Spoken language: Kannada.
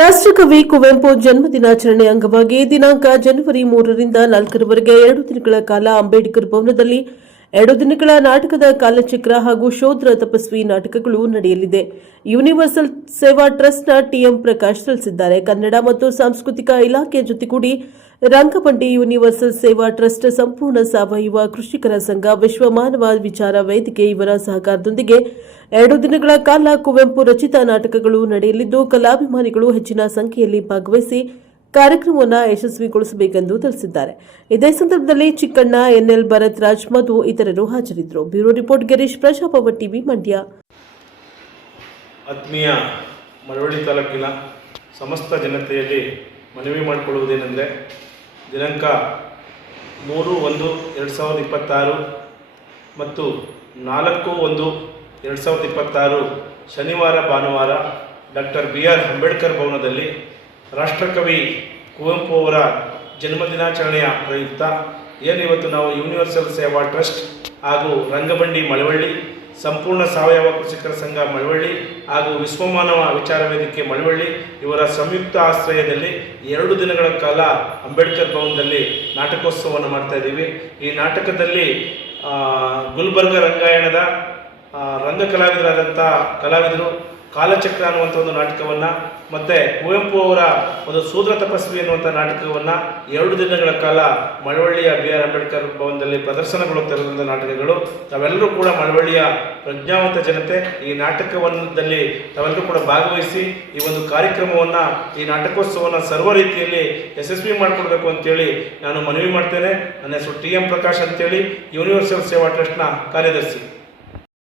ರಾಷ್ಟ್ರಕವಿ ಕುವೆಂಪು ಜನ್ಮದಿನಾಚರಣೆ ಅಂಗವಾಗಿ ದಿನಾಂಕ ಜನವರಿ 3ರಿಂದ 4ರವರೆಗೆ 2 ದಿನಗಳ ಕಾಲ ಅಂಬೇಡ್ಕರ್ ಭವನದಲ್ಲಿ 2 ದಿನಗಳ ನಾಟಕದ ಕಾಲಚಕ್ರ ಹಾಗೂ ಶೋದ್ರ ತಪಸ್ವಿ ನಾಟಕಗಳು ನಡೆಯಲಿದೆ. ಯೂನಿವರ್ಸಲ್ ಸೇವಾ ಟ್ರಸ್ಟ್ನ ಟಿಎಂ ಪ್ರಕಾಶ್ ತಿಳಿಸಿದ್ದಾರೆ. ಕನ್ನಡ ಮತ್ತು ಸಾಂಸ್ಕೃತಿಕ ಇಲಾಖೆ ಜೊತೆಗೂಡಿ ರಂಗಬಂಡಿ ಯೂನಿವರ್ಸಲ್ ಸೇವಾ ಟ್ರಸ್ಟ್, ಸಂಪೂರ್ಣ ಸಾವಯವ ಕೃಷಿಕರ ಸಂಘ, ವಿಶ್ವ ಮಾನವ ವಿಚಾರ ವೇದಿಕೆ ಇವರ ಸಹಕಾರದೊಂದಿಗೆ 2 ದಿನಗಳ ಕಾಲ ಕುವೆಂಪು ರಚಿತ ನಾಟಕಗಳು ನಡೆಯಲಿದ್ದು, ಕಲಾಭಿಮಾನಿಗಳು ಹೆಚ್ಚಿನ ಸಂಖ್ಯೆಯಲ್ಲಿ ಭಾಗವಹಿಸಿ ಕಾರ್ಯಕ್ರಮವನ್ನು ಯಶಸ್ವಿಗೊಳಿಸಬೇಕೆಂದು ತಿಳಿಸಿದ್ದಾರೆ. ಇದೇ ಸಂದರ್ಭದಲ್ಲಿ ಚಿಕ್ಕಣ್ಣ, ಎನ್ಎಲ್ ಭರತ್ ರಾಜ್ ಮತ್ತು ಇತರರು ಹಾಜರಿದ್ದರು. Bureau report Girish, Prajabhava TV, Mandya. ಆತ್ಮೀಯ ಮಳವಳ್ಳಿ ತಾಲೂಕಿನ ಸಮಸ್ತ ಜನತೆಯಲ್ಲಿ ಮನವಿ ಮಾಡಿಕೊಳ್ಳುವುದೇನೆಂದರೆ, ದಿನಾಂಕ 3/1/2026 ಮತ್ತು 4/1/2026 ಶನಿವಾರ ಭಾನುವಾರ ಡಾಕ್ಟರ್ BR ಅಂಬೇಡ್ಕರ್ ಭವನದಲ್ಲಿ ರಾಷ್ಟ್ರಕವಿ ಕುವೆಂಪು ಅವರ ಜನ್ಮದಿನಾಚರಣೆಯ ಪ್ರಯುಕ್ತ ಇವತ್ತು ನಾವು ಯೂನಿವರ್ಸಲ್ ಸೇವಾ ಟ್ರಸ್ಟ್ ಹಾಗೂ ರಂಗಬಂಡಿ ಮಳವಳ್ಳಿ, ಸಂಪೂರ್ಣ ಸಾವಯವ ಕೃಷಿಕರ ಸಂಘ ಮಳವಳ್ಳಿ ಹಾಗೂ ವಿಶ್ವಮಾನವ ವಿಚಾರ ವೇದಿಕೆ ಮಳವಳ್ಳಿ ಇವರ ಸಂಯುಕ್ತ ಆಶ್ರಯದಲ್ಲಿ 2 ದಿನಗಳ ಕಾಲ ಅಂಬೇಡ್ಕರ್ ಭವನದಲ್ಲಿ ನಾಟಕೋತ್ಸವವನ್ನು ಮಾಡ್ತಾ ಇದ್ದೀವಿ. ಈ ನಾಟಕದಲ್ಲಿ ಗುಲ್ಬರ್ಗ ರಂಗಾಯಣದ ರಂಗ ಕಲಾವಿದರಾದಂಥ ಕಲಾವಿದರು ಕಾಲಚಕ್ರ ಅನ್ನುವಂಥ ಒಂದು ನಾಟಕವನ್ನು ಮತ್ತು ಕುವೆಂಪು ಅವರ ಒಂದು ಶೂದ್ರ ತಪಸ್ವಿ ಅನ್ನುವಂಥ ನಾಟಕವನ್ನು 2 ದಿನಗಳ ಕಾಲ ಮಳವಳ್ಳಿಯ BR ಅಂಬೇಡ್ಕರ್ ಭವನದಲ್ಲಿ ಪ್ರದರ್ಶನಗೊಳ್ಳುತ್ತಿರುವಂಥ ನಾಟಕಗಳು. ತಾವೆಲ್ಲರೂ ಕೂಡ ಮಳವಳ್ಳಿಯ ಪ್ರಜ್ಞಾವಂತ ಜನತೆ ಈ ನಾಟಕದಲ್ಲಿ ತಾವೆಲ್ಲರೂ ಕೂಡ ಭಾಗವಹಿಸಿ ಈ ಒಂದು ಕಾರ್ಯಕ್ರಮವನ್ನು, ಈ ನಾಟಕೋತ್ಸವವನ್ನು ಸರ್ವ ರೀತಿಯಲ್ಲಿ ಯಶಸ್ವಿ ಮಾಡಿಕೊಡ್ಬೇಕು ಅಂತೇಳಿ ನಾನು ಮನವಿ ಮಾಡ್ತೇನೆ. ನನ್ನ ಹೆಸರು TM ಪ್ರಕಾಶ್ ಅಂತೇಳಿ, ಯೂನಿವರ್ಸಲ್ ಸೇವಾ ಟ್ರಸ್ಟ್ನ ಕಾರ್ಯದರ್ಶಿ.